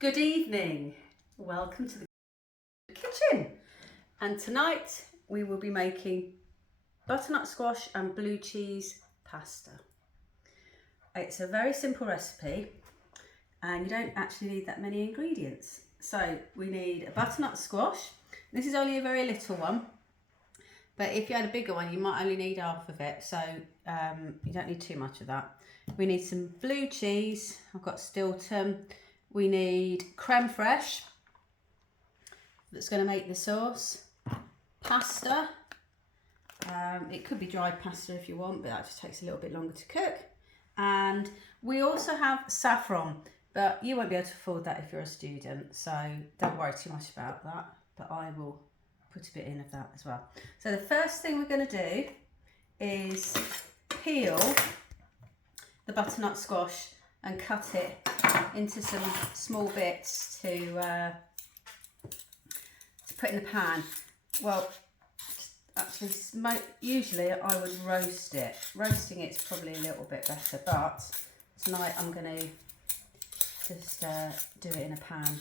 Good evening, welcome to the kitchen, and tonight we will be making butternut squash and blue cheese pasta. It's a very simple recipe and you don't actually need that many ingredients. So we need a butternut squash. This is only a very little one, but if you had a bigger one you might only need half of it, so you don't need too much of that. We need some blue cheese. I've got Stilton. We need creme fraiche that's going to make the sauce, pasta, it could be dried pasta if you want, but that just takes a little bit longer to cook, and we also have saffron, but you won't be able to afford that if you're a student, so don't worry too much about that, but I will put a bit in of that as well. So the first thing we're going to do is peel the butternut squash and cut it into some small bits to put in the pan. Well, actually, usually I would roast it. Roasting it's probably a little bit better, but tonight I'm going to just do it in a pan.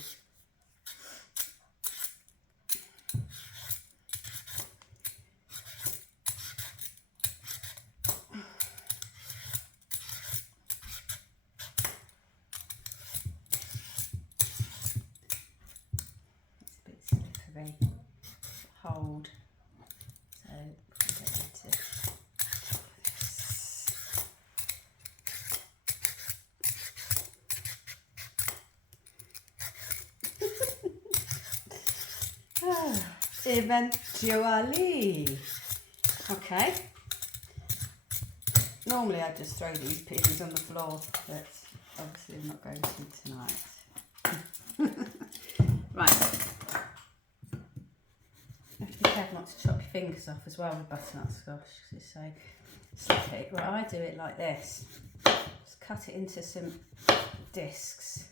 Hold, so put it into eventually. Okay, normally I'd just throw these pieces on the floor, but obviously I'm not going to tonight. Right. You have to be careful not to chop your fingers off as well with butternut squash, because it's so sticky. Right, I do it like this. Just cut it into some discs.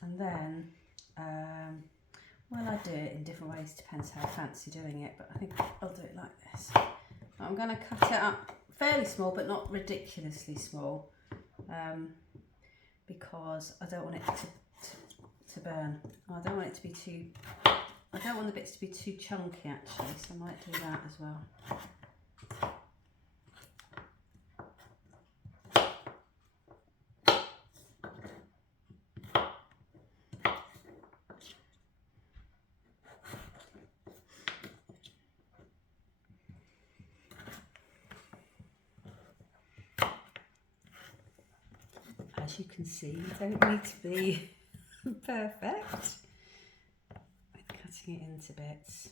And then, well, I do it in different ways, depends how I fancy doing it, but I think I'll do it like this. I'm going to cut it up fairly small, but not ridiculously small, because I don't want it to burn. I don't want it to be too, I don't want the bits to be too chunky actually, so I might do that as well. As you can see, you don't need to be perfect with cutting it into bits,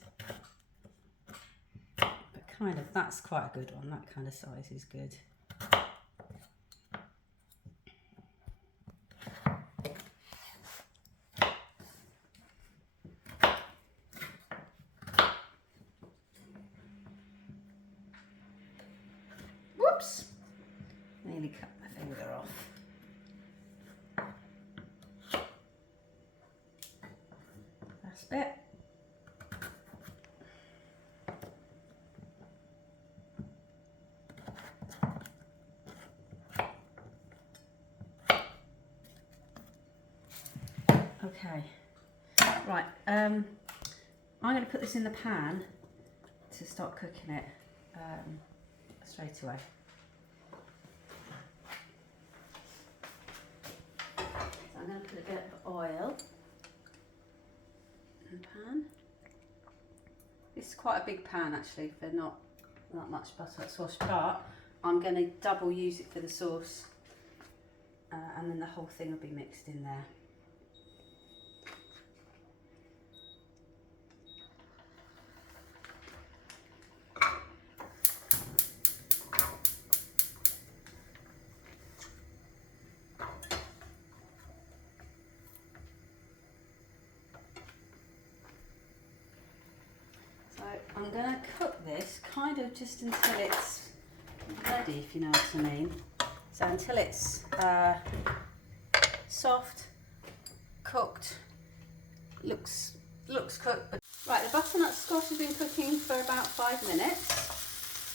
but kind of, that's quite a good one, that kind of size is good. Whoops, nearly cut my finger off. Bit. Okay, right, I'm going to put this in the pan to start cooking it straight away. So I'm going to put a bit of oil in the pan. This is quite a big pan actually for not much butternut squash, but I'm going to double use it for the sauce, and then the whole thing will be mixed in there. I'm going to cook this kind of just until it's ready, if you know what I mean. So until it's soft, cooked, looks cooked. Right, the butternut squash has been cooking for about 5 minutes.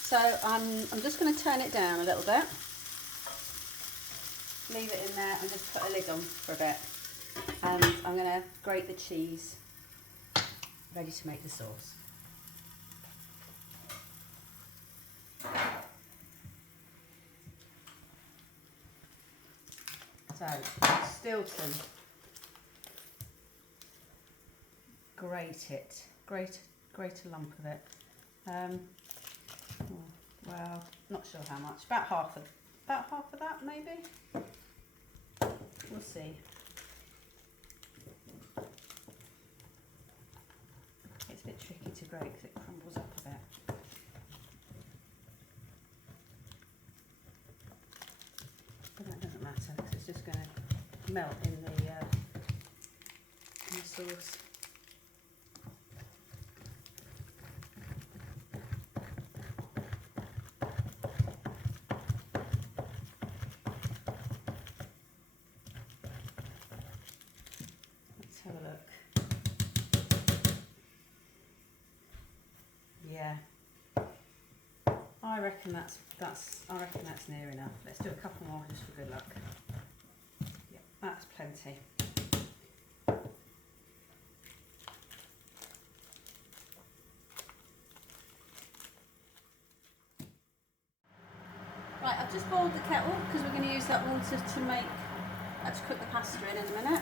So I'm just going to turn it down a little bit. leave it in there and just put a lid on for a bit. And I'm going to grate the cheese, ready to make the sauce. So, Stilton, grate a lump of it. Well, not sure how much. About half of that maybe. We'll see. It's a bit tricky to grate because it crumbles up a bit. But that doesn't matter because it's just going to melt in the sauce. Let's have a look. Yeah, I reckon that's near enough. Let's do a couple more just for good luck. Yeah, that's plenty. Right, I've just boiled the kettle because we're going to use that water to cook the pasta in a minute.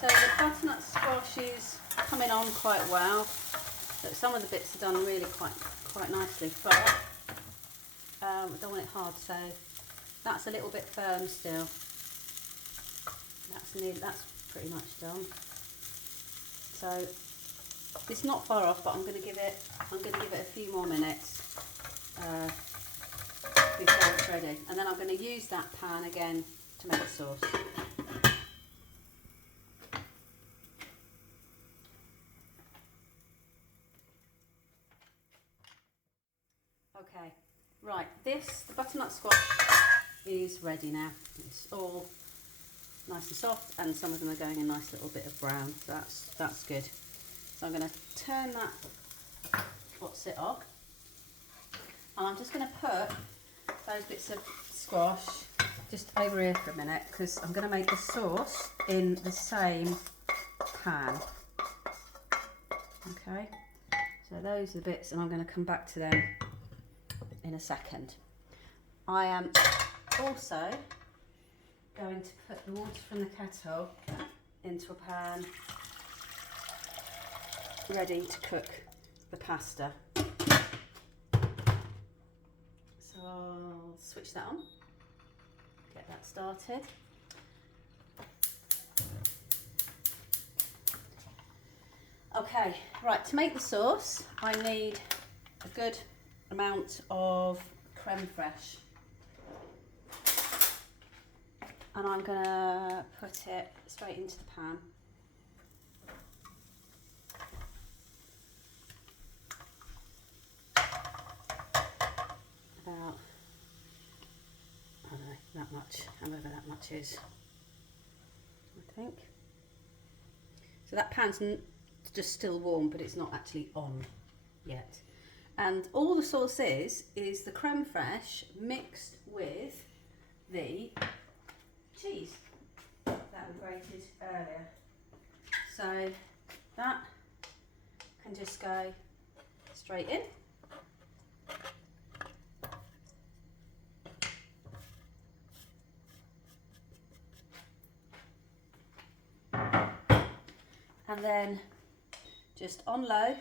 So the butternut squash is coming on quite well. So some of the bits are done really quite nicely, but I don't want it hard, so that's a little bit firm still. That's pretty much done. So it's not far off, but I'm going to give it a few more minutes before it's ready, and then I'm going to use that pan again to make the sauce. Okay, right, the butternut squash is ready now. It's all nice and soft, and some of them are going a nice little bit of brown, so that's good. So I'm going to turn that it off, and I'm just going to put those bits of squash just over here for a minute because I'm going to make the sauce in the same pan. Okay, so those are the bits, and I'm going to come back to them in a second. I am also going to put the water from the kettle into a pan ready to cook the pasta. So I'll switch that on, get that started. Okay, right, to make the sauce I need a good amount of creme fraiche, and I'm going to put it straight into the pan. About, I don't know, that much, however that much is, I think. So that pan's just still warm, but it's not actually on yet. And all the sauce is the creme fraiche mixed with the cheese that we grated earlier. So that can just go straight in. And then just on low,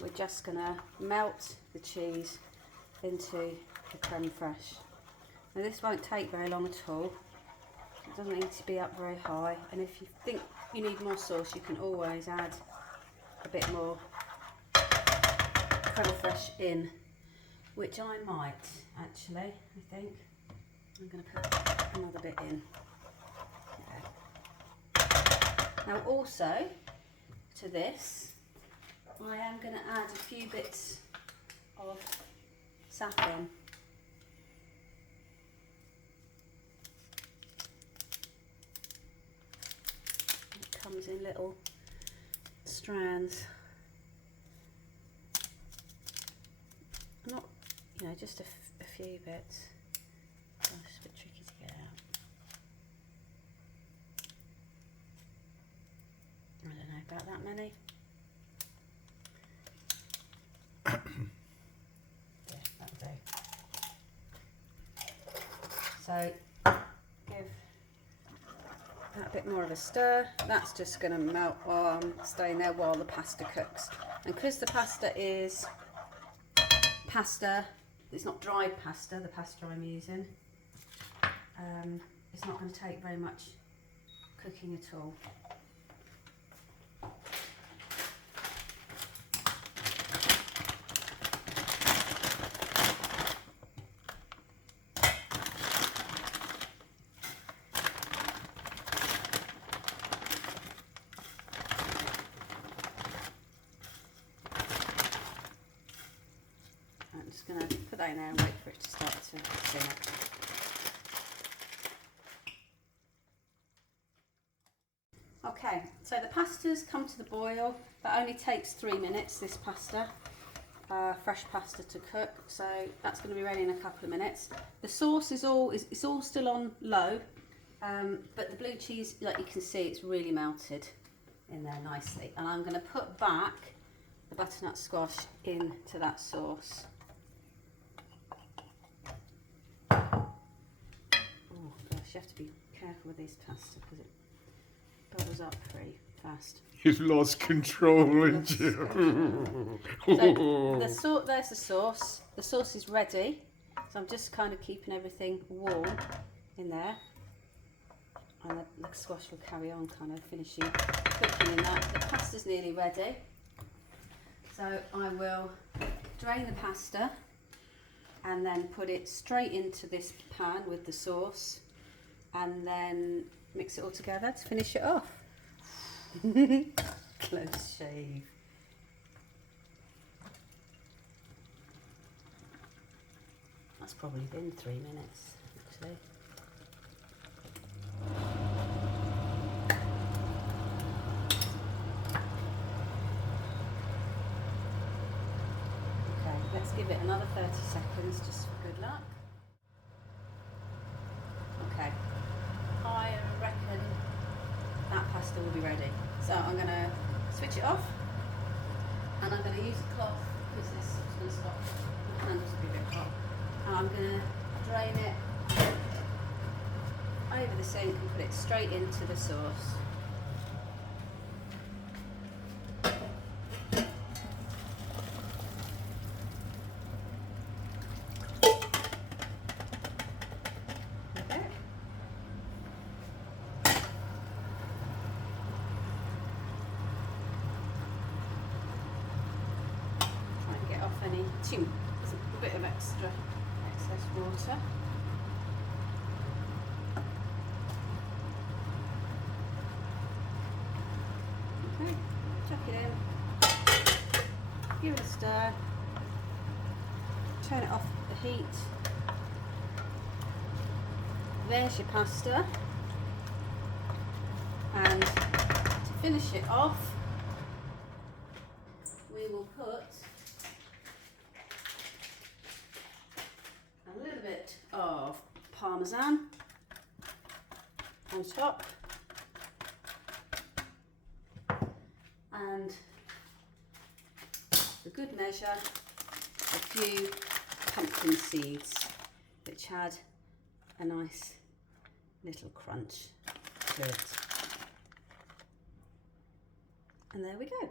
we're just going to melt the cheese into the creme fraiche. Now this won't take very long at all. It doesn't need to be up very high, and if you think you need more sauce you can always add a bit more creme fraiche in, which I might actually, I think. I'm going to put another bit in. Okay. Now also to this I am going to add a few bits of saffron. in little strands. Not, you know, just a few bits. Oh, it's just a bit tricky to get out. I don't know, about that many. Yeah, that'll do. So give that a bit more of a stir. That's just going to melt staying there while the pasta cooks. And because the pasta is pasta, it's not dried pasta, the pasta I'm using, it's not going to take very much cooking at all. I'm just going to put that in there and wait for it to start to simmer. Okay, so the pasta's come to the boil. That only takes 3 minutes, this pasta, fresh pasta to cook. So that's going to be ready in a couple of minutes. The sauce is all still on low, but the blue cheese, like you can see, it's really melted in there nicely. And I'm going to put back the butternut squash into that sauce. Oh gosh, you have to be careful with these pasta because it bubbles up pretty fast. You've lost control, haven't you? So there's the sauce. The sauce is ready. So I'm just kind of keeping everything warm in there. And the squash will carry on kind of finishing cooking in that. The pasta's nearly ready. So I will drain the pasta and then put it straight into this pan with the sauce and then mix it all together to finish it off. Close shave. That's probably been 3 minutes actually. Okay, let's give it another 30 seconds just for good luck. Okay, I reckon that pasta will be ready. So I'm going to switch it off and I'm going to use a cloth because this is going to stop, the handles will be a bit hot. And I'm going to drain it over the sink and put it straight into the sauce. There's a bit of excess water. Okay, chuck it in, give it a stir, turn it off the heat. There's your pasta, and to finish it off we will put a little bit of parmesan on top and for good measure a few pumpkin seeds which add a nice little crunch to it. And there we go.